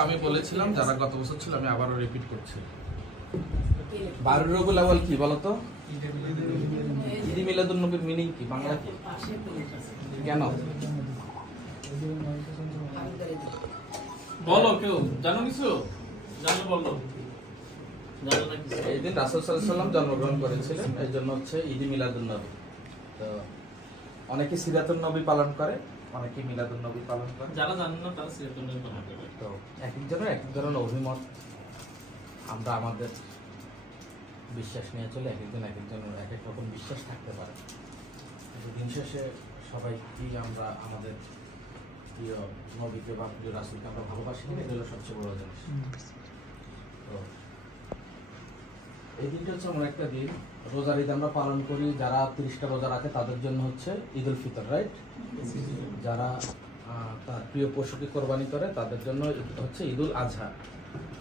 আমি বলেছিলাম যারা গত বছর ছিল আমি আবারও রিপিট করছি। 12 রবিউল আউয়াল কি বলতো? ঈদ মিলাদুন নবীর মিনিং কি? বাংলা কি? কেন? বলো, কেউ জানো কিছু? জানো বলো। জানো না কিছু? এই দিন রাসূল সাল্লাল্লাহু আলাইহি ওয়াসাল্লাম জন্মগ্রহণ করেছিলেন, এই জন্য হচ্ছে ঈদ মিলাদুন নবী। তো অনেকে সিরাতুন নবী পালন করে, অনেকে মিলাদুন নবী পালন করে। যারা জানেন না তারা সিরাতুন নবী পালন করে। তো এক একজনের এক এক ধরনের অভিমত। আমরা আমাদের বিশ্বাস নিয়ে চলে, এক একজন এক একজনের এক এক রকম বিশ্বাস থাকতে পারে। দিন শেষে সবাই কি আমরা আমাদের প্রিয় নবীকে বা প্রিয় রাসূলকে আমরা ভালোবাসি কিনা, এটা হলো সবচেয়ে বড় জিনিস। তো এই দিনটা হচ্ছে আমরা একটা দিন, রোজার ঈদ আমরা পালন করি। যারা 30টা রোজা রাখে তাদের জন্য হচ্ছে ঈদ উল ফিতর, রাইট? যারা তার প্রিয় পশুকে কোরবানি করে তাদের জন্য হচ্ছে ঈদ উল আজহা।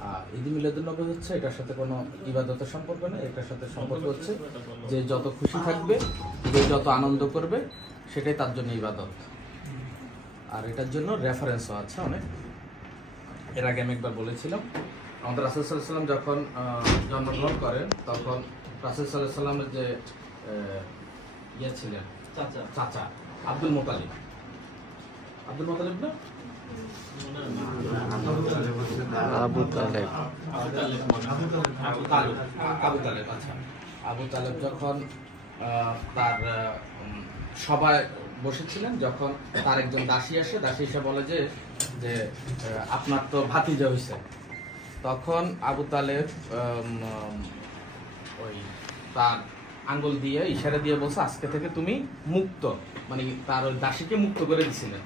আর ঈদ মিলাদুন নবী হচ্ছে এটার সাথে কোনো ইবাদতের সম্পর্ক নেই। এটার সাথে সম্পর্ক হচ্ছে যে যত খুশি থাকবে, যে যত আনন্দ করবে, সেটাই তার জন্য ইবাদত। আর এটার জন্য রেফারেন্সও আছে অনেক। এর আগে আমি একবার বলেছিলাম, আমাদের রাসূল সাল্লাল্লাহু আলাইহি ওয়াসাল্লাম যখন জন্মগ্রহণ করেন তখন রাসূল সাল্লাল্লাহু আলাইহি ওয়াসাল্লামের যে ইয়ে ছিলেন, চাচা আব্দুল মুতালিব না? আবু তালেব যখন তার সবাই বসেছিলেন, যখন তার একজন দাসী আসে, দাসী এসে বলে যে আপনার তো ভাতিজা হয়েছে, তখন আবু তালেব ওই তার আঙ্গুল দিয়ে ইশারা দিয়ে বলছে আজকে থেকে তুমি মুক্ত, মানে তার ওই দাসীকে মুক্ত করে দিছিলেন।